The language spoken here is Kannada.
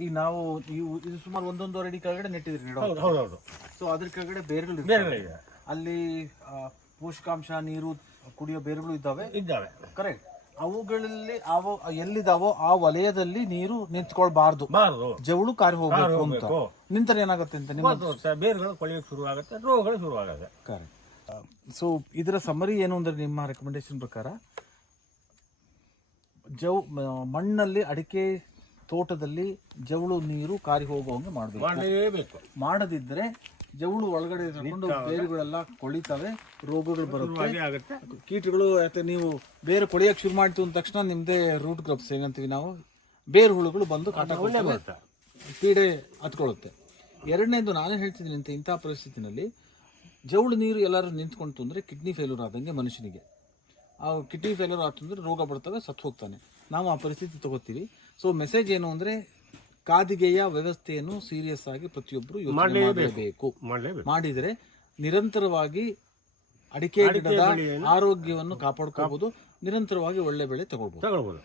ಈಗ ನಾವು ನೀವು ಇದು ಸುಮಾರು ಒಂದೊಂದೂವರೆ ಅಡಿ ಕೆಳಗಡೆ ನೆಟ್ಟಿದ್ರಿ ಹೌದು ಹೌದು ಹೌದು. ಸೊ ಅದ್ರ ಕೆಳಗಡೆ ಬೇರುಗಳು ಇರ್ತವೆ. ಬೇರೆಗಳಿದೆ ಅಲ್ಲಿ ಆ, ಪೋಷಕಾಂಶ ನೀರು ಕುಡಿಯೋ ಬೇರುಗಳು ಇದ್ದಾವೆ. ಇದ್ದಾವೆ. ಕರೆಕ್ಟ್ ಅವುಗಳಲ್ಲಿ ಅವು ಎಲ್ಲಿದಾವೋ ಆ ವಲಯದಲ್ಲಿ ನೀರು ನಿಂತ್ಕೊಳ್ಬಾರ್ದು ಬಾರದು. ಜವಳು ಕಾರಿ ಹೋಗ್ಬೇಕು ಅಂತ. ಹೋಗ್ಬೇಕು. ನಿಂತರೆ ಏನಾಗುತ್ತೆ ಅಂತ ನಿಮ್ಮ ಮತ್ತು ಸ- ಬೇರುಗಳು ಕೊಳೆಯಕ್ಕೆ ಶುರು ಆಗುತ್ತೆ ರೋಗಗಳು ಶುರು ಆಗುತ್ತೆ ಕರೆಕ್ಟ್ ಸೊ ಇದರ ಸಮರಿ ಏನು ಅಂದ್ರೆ ನಿಮ್ಮ ರೆಕಮೆಂಡೇಶನ್ ಪ್ರಕಾರ ಜವ್ ಮ- ಮಣ್ಣಲ್ಲಿ ಅಡಿಕೆ ತೋಟದಲ್ಲಿ ಜವಳು ನೀರು ಕಾರಿ ಹೋಗುವಂಗೆ ಮಾಡಬೇಕು. ಮಾಡಲೇಬೇಕು. ಮಾಡದಿದ್ರೆ ಜವಳು ಒಳಗಡೆ ಇಟ್ಕೊಂಡು ಬೇರುಗಳೆಲ್ಲ ಕೊಳಿತವೆ ರೋಗಗಳು ಬರುತ್ತೆ. ಕೀಟಗಳು ಯಾಕೆ ನೀವು ಬೇರೆ ಕೊಳಿಯಕ್ ಶುರು ಮಾಡ್ತೀವಿ ಅಂದ ತಕ್ಷಣ ನಿಮ್ದೇ ರೂಟ್ ಕ್ರಾಪ್ಸ್ ಏನಂತೀವಿ ನಾವು? ಬೇರು ಹುಳುಗಳು ಬಂದು ಕಾಟ ಕೀಡೆ ಹತ್ಕೊಳ್ಳುತ್ತೆ. ಎರಡನೇದು ನಾನೇ ಹೇಳ್ತಿದ್ದೀನಿ ಅಂತ ಇಂಥ ಪರಿಸ್ಥಿತಿನಲ್ಲಿ ಜವಳು ನೀರು ಎಲ್ಲರೂ ನಿಂತ್ಕೊಂಡು ಅಂದರೆ ಕಿಡ್ನಿ ಫೇಲ್ಯೂರ್ ಆದಂಗೆ ಮನುಷ್ಯನಿಗೆ. ಆ ಕಿಡ್ನಿ ಫೇಲ್ಯೂರ್ ಆಯ್ತು ಅಂದರೆ ರೋಗ ಬರ್ತವೆ ಸತ್ತು ಹೋಗ್ತಾನೆ. ನಾವು ಆ ಪರಿಸ್ಥಿತಿ ತಗೋತೀವಿ. ಸೊ ಮೆಸೇಜ್ ಏನು ಅಂದರೆ ಕಾದಿಗೆಯ ವ್ಯವಸ್ಥೆಯನ್ನು ಸೀರಿಯಸ್ ಆಗಿ ಪ್ರತಿಯೊಬ್ಬರು ಯೋಚನೆ ಮಾಡಲೇಬೇಕು. ಮಾಡಿದರೆ ನಿರಂತರವಾಗಿ ಅಡಿಕೆ ಗಿಡದ ಆರೋಗ್ಯವನ್ನು ಕಾಪಾಡ್ಕೋಬಹುದು ನಿರಂತರವಾಗಿ ಒಳ್ಳೆ ಬೆಳೆ ತಗೊಳ್ಬಹುದು ತಗೊಳ್ಬೋದು.